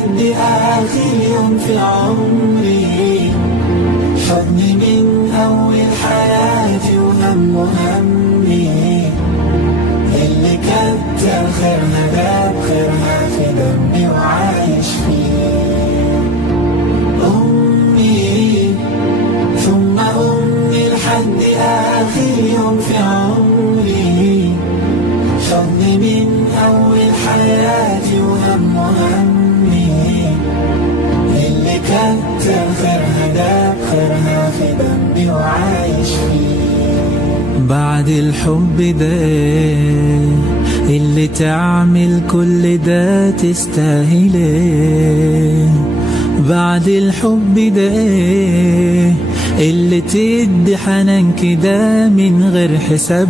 لحد آخر يوم في عمري، حضني من أول حياتي وهم همي، اللي كتر خيرها جاب خيرها في دمي وعايش فيه. أمي ثم أمي لحد آخر يوم في عمري، حضني من أول حياتي وهم همي، اللي كتر خيرها جاب خيرها في دمي وعايش فيه. بعد الحب ده اللي تعمل كل ده تستاهله، بعد الحب ده اللي تدي حنان كده من غير حساب.